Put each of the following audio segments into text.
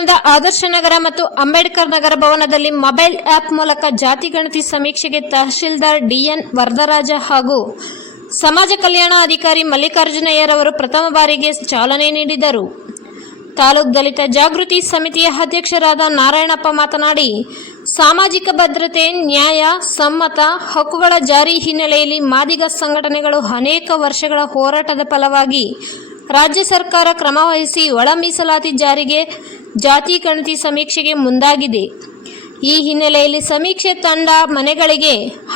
ಪಟ್ಟಣದ ಆದರ್ಶ ನಗರ ಮತ್ತು ಅಂಬೇಡ್ಕರ್ ನಗರ ಭವನದಲ್ಲಿ ಮೊಬೈಲ್ ಆ್ಯಪ್ ಮೂಲಕ ಜಾತಿ ಗಣತಿ ಸಮೀಕ್ಷೆಗೆ ತಹಶೀಲ್ದಾರ್ ಡಿಎನ್ ವರದರಾಜ ಹಾಗೂ ಸಮಾಜ ಕಲ್ಯಾಣ ಅಧಿಕಾರಿ ಮಲ್ಲಿಕಾರ್ಜುನಯ್ಯರವರು ಪ್ರಥಮ ಬಾರಿಗೆ ಚಾಲನೆ ನೀಡಿದರು. ತಾಲೂಕು ದಲಿತ ಜಾಗೃತಿ ಸಮಿತಿಯ ಅಧ್ಯಕ್ಷರಾದ ನಾರಾಯಣಪ್ಪ ಮಾತನಾಡಿ, ಸಾಮಾಜಿಕ ಭದ್ರತೆ, ನ್ಯಾಯ, ಸಮ್ಮತ ಹಕ್ಕುಗಳ ಜಾರಿ ಹಿನ್ನೆಲೆಯಲ್ಲಿ ಮಾದಿಗ ಸಂಘಟನೆಗಳು ಅನೇಕ ವರ್ಷಗಳ ಹೋರಾಟದ ಫಲವಾಗಿ ರಾಜ್ಯ ಸರ್ಕಾರ ಕ್ರಮ ವಹಿಸಿ ಒಳ ಮೀಸಲಾತಿ ಜಾರಿಗೆ ಜಾತಿ ಗಣತಿ ಸಮೀಕ್ಷೆಗೆ ಮುಂದಾಗಿದೆ. ಈ ಹಿನ್ನೆಲೆಯಲ್ಲಿ ಸಮೀಕ್ಷೆ ತಂಡ ಮನೆಗಳಿಗೆ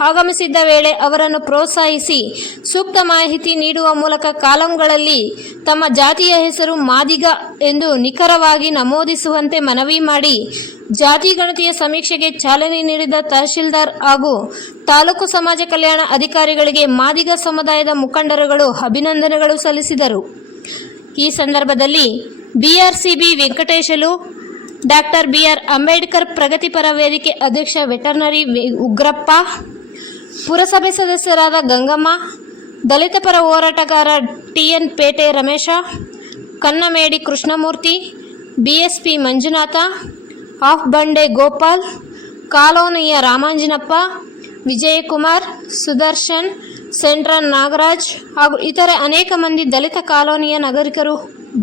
ಆಗಮಿಸಿದ್ದ ವೇಳೆ ಅವರನ್ನು ಪ್ರೋತ್ಸಾಹಿಸಿ ಸೂಕ್ತ ಮಾಹಿತಿ ನೀಡುವ ಮೂಲಕ ಕಾಲಂಗಳಲ್ಲಿ ತಮ್ಮ ಜಾತಿಯ ಹೆಸರು ಮಾದಿಗ ಎಂದು ನಿಖರವಾಗಿ ನಮೂದಿಸುವಂತೆ ಮನವಿ ಮಾಡಿ ಜಾತಿ ಗಣತಿಯ ಸಮೀಕ್ಷೆಗೆ ಚಾಲನೆ ನೀಡಿದ ತಹಶೀಲ್ದಾರ್ ಹಾಗೂ ತಾಲೂಕು ಸಮಾಜ ಕಲ್ಯಾಣ ಅಧಿಕಾರಿಗಳಿಗೆ ಮಾದಿಗ ಸಮುದಾಯದ ಮುಖಂಡರುಗಳು ಅಭಿನಂದನೆಗಳು ಸಲ್ಲಿಸಿದರು. ಈ ಸಂದರ್ಭದಲ್ಲಿ ಬಿಆರ್ಸಿಬಿ ವೆಂಕಟೇಶಲು, ಡಾಕ್ಟರ್ ಬಿಆರ್ ಅಂಬೇಡ್ಕರ್ ಪ್ರಗತಿಪರ ವೇದಿಕೆ ಅಧ್ಯಕ್ಷ ವೆಟರ್ನರಿ ಉಗ್ರಪ್ಪ, ಪುರಸಭೆ ಸದಸ್ಯರಾದ ಗಂಗಮ್ಮ, ದಲಿತ ಪರ ಹೋರಾಟಗಾರ ಟಿಎನ್ ಪೇಟೆ ರಮೇಶ, ಕನ್ನಮೇಡಿ ಕೃಷ್ಣಮೂರ್ತಿ, ಬಿಎಸ್ಪಿ ಮಂಜುನಾಥ, ಆಫ್ ಬಂಡೆ ಗೋಪಾಲ್, ಕಾಲೋನಿಯ ರಾಮಾಂಜನಪ್ಪ, ವಿಜಯಕುಮಾರ್, ಸುದರ್ಶನ್, ಸೆಂಟ್ರಲ್ ನಾಗರಾಜ್ ಹಾಗೂ ಇತರೆ ಅನೇಕ ಮಂದಿ ದಲಿತ ಕಾಲೋನಿಯ ನಾಗರಿಕರು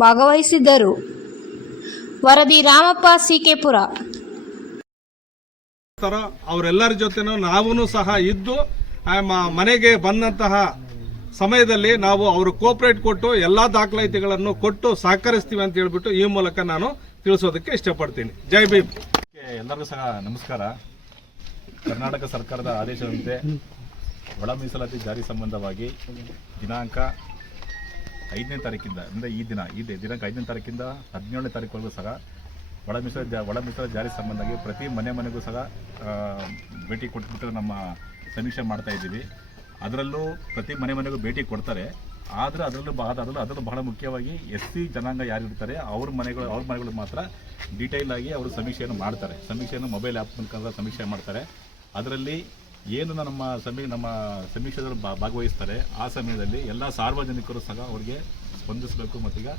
ಭಾಗವಹಿಸಿದ್ದರು. ವರದಿ ರಾಮಪ್ಪ, ಸಿಕೆಪುರ. ಅವರೆಲ್ಲರ ಜೊತೆನೂ ನಾವು ಸಹ ಇದ್ದು ಮನೆಗೆ ಬಂದಂತಹ ಸಮಯದಲ್ಲಿ ನಾವು ಅವರು ಕೋಪರೇಟ್ ಕೊಟ್ಟು ಎಲ್ಲಾ ದಾಖಲಾತಿಗಳನ್ನು ಕೊಟ್ಟು ಸಹಕರಿಸ್ತೀವಿ ಅಂತ ಹೇಳ್ಬಿಟ್ಟು ಈ ಮೂಲಕ ನಾನು ತಿಳಿಸೋದಕ್ಕೆ ಇಷ್ಟಪಡ್ತೀನಿ. ಜೈ ಭೀಮ್. ಎಲ್ಲರಿಗೂ ಸಹ ನಮಸ್ಕಾರ. ಕರ್ನಾಟಕ ಸರ್ಕಾರದ ಆದೇಶದಂತೆ ಒಳ ಮೀಸಲಾತಿ ಜಾರಿ ಸಂಬಂಧವಾಗಿ ದಿನಾಂಕ 5ನೇ ತಾರೀಕಿಂದ ಅಂದರೆ ದಿನಾಂಕ 5ನೇ ತಾರೀಕಿಂದ 17ನೇ ತಾರೀಕುವರೆಗೂ ಸಹ ಒಳ ಮೀಸಲಾತಿ ಜಾರಿ ಸಂಬಂಧವಾಗಿ ಪ್ರತಿ ಮನೆಗೂ ಸಹ ಭೇಟಿ ಕೊಟ್ಬಿಟ್ಟು ನಮ್ಮ ಸಮೀಕ್ಷೆ ಮಾಡ್ತಾ ಇದ್ದೀವಿ. ಅದರಲ್ಲೂ ಪ್ರತಿ ಮನೆಗೂ ಭೇಟಿ ಕೊಡ್ತಾರೆ. ಆದರೆ ಅದರಲ್ಲೂ ಬಹಳ ಮುಖ್ಯವಾಗಿ SC ಜನಾಂಗ ಯಾರಿರ್ತಾರೆ ಅವ್ರ ಮನೆಗಳು ಮಾತ್ರ ಡೀಟೇಲ್ ಆಗಿ ಅವರು ಸಮೀಕ್ಷೆಯನ್ನು ಮಾಡ್ತಾರೆ. ಸಮೀಕ್ಷೆಯನ್ನು ಮೊಬೈಲ್ ಆ್ಯಪ್ ಮೂಲಕ ಸಮೀಕ್ಷೆ ಮಾಡ್ತಾರೆ. ಅದರಲ್ಲಿ ಏನು ನಮ್ಮ ಸಮೀಕ್ಷೆಗಳು ಭಾಗವಹಿಸ್ತಾರೆ ಆ ಸಮಯದಲ್ಲಿ ಎಲ್ಲ ಸಾರ್ವಜನಿಕರು ಸಹ ಅವರಿಗೆ ಸ್ಪಂದಿಸಬೇಕು ಮತ್ತೀಗ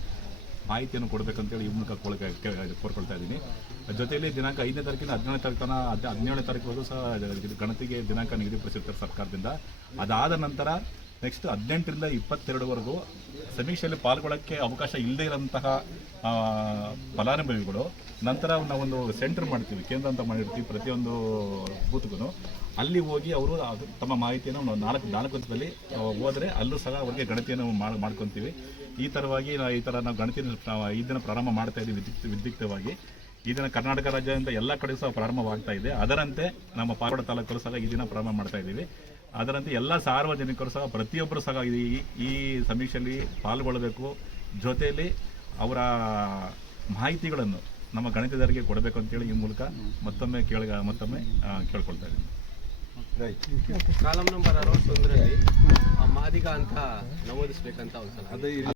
ಮಾಹಿತಿಯನ್ನು ಕೊಡಬೇಕಂತೇಳಿ ಈ ಮೂಲಕ ಕೋರ್ಕೊಳ್ತಾ ಇದ್ದೀನಿ. ಜೊತೆಯಲ್ಲಿ ದಿನಾಂಕ 5ನೇ ತಾರೀಕಿನ 17ನೇ ತಾರೀಕುವರೆಗೂ ಸಹ ಗಣತಿಗೆ ದಿನಾಂಕ ನಿಗದಿಪಡಿಸಿರ್ತಾರೆ ಸರ್ಕಾರದಿಂದ. ಅದಾದ ನಂತರ ನೆಕ್ಸ್ಟ್ 18ರಿಂದ 22ವರೆಗೂ ಸಮೀಕ್ಷೆಯಲ್ಲಿ ಪಾಲ್ಗೊಳ್ಳೋಕ್ಕೆ ಅವಕಾಶ ಇಲ್ಲದೇ ಇರೋಂತಹ ಫಲಾನುಭವಿಗಳು ನಂತರ ನಾವೊಂದು ಸೆಂಟರ್ ಮಾಡ್ತೀವಿ, ಕೇಂದ್ರ ಅಂತ ಮಾಡಿರ್ತೀವಿ. ಪ್ರತಿಯೊಂದು ಬೂತ್ಗೂ ಅಲ್ಲಿ ಹೋಗಿ ಅವರು ತಮ್ಮ ಮಾಹಿತಿಯನ್ನು 4 ಹಂತದಲ್ಲಿ ಹೋದರೆ ಅಲ್ಲೂ ಸಹ ಅವರಿಗೆ ಗಣತಿಯನ್ನು ಮಾಡ್ಕೊತೀವಿ. ಈ ಥರ ನಾವು ಗಣತಿಯನ್ನು ಈ ದಿನ ಪ್ರಾರಂಭ ಮಾಡ್ತಾ ಇದ್ದೀವಿ ವಿದ್ಯುಕ್ತವಾಗಿ. ಈ ದಿನ ಕರ್ನಾಟಕ ರಾಜ್ಯದಿಂದ ಎಲ್ಲ ಕಡೆ ಸಹ ಪ್ರಾರಂಭವಾಗ್ತಾ ಇದೆ. ಅದರಂತೆ ನಮ್ಮ ಪಾವಗಡ ತಾಲೂಕರು ಸಹ ಈ ದಿನ ಪ್ರಾರಂಭ ಮಾಡ್ತಾ ಇದ್ದೀವಿ. ಅದರಂತೆ ಎಲ್ಲ ಸಾರ್ವಜನಿಕರು ಸಹ ಪ್ರತಿಯೊಬ್ಬರು ಸಹ ಈ ಸಮೀಕ್ಷೆಯಲ್ಲಿ ಪಾಲ್ಗೊಳ್ಳಬೇಕು. ಜೊತೆಯಲ್ಲಿ ಅವರ ಮಾಹಿತಿಗಳನ್ನು ನಮ್ಮ ಗಣಿತದಾರರಿಗೆ ಕೊಡಬೇಕು ಅಂತೇಳಿ ಈ ಮೂಲಕ ಮತ್ತೊಮ್ಮೆ ಕೇಳ್ಕೊಳ್ತಾ ಇದ್ದೀನಿ. ಕಾಲಂ ನಂಬರ್ 61ರಲ್ಲಿ ಮಾದಿಗ ಅಂತ ನಮೂದಿಸಬೇಕಂತ ಒಂದ್ಸಲ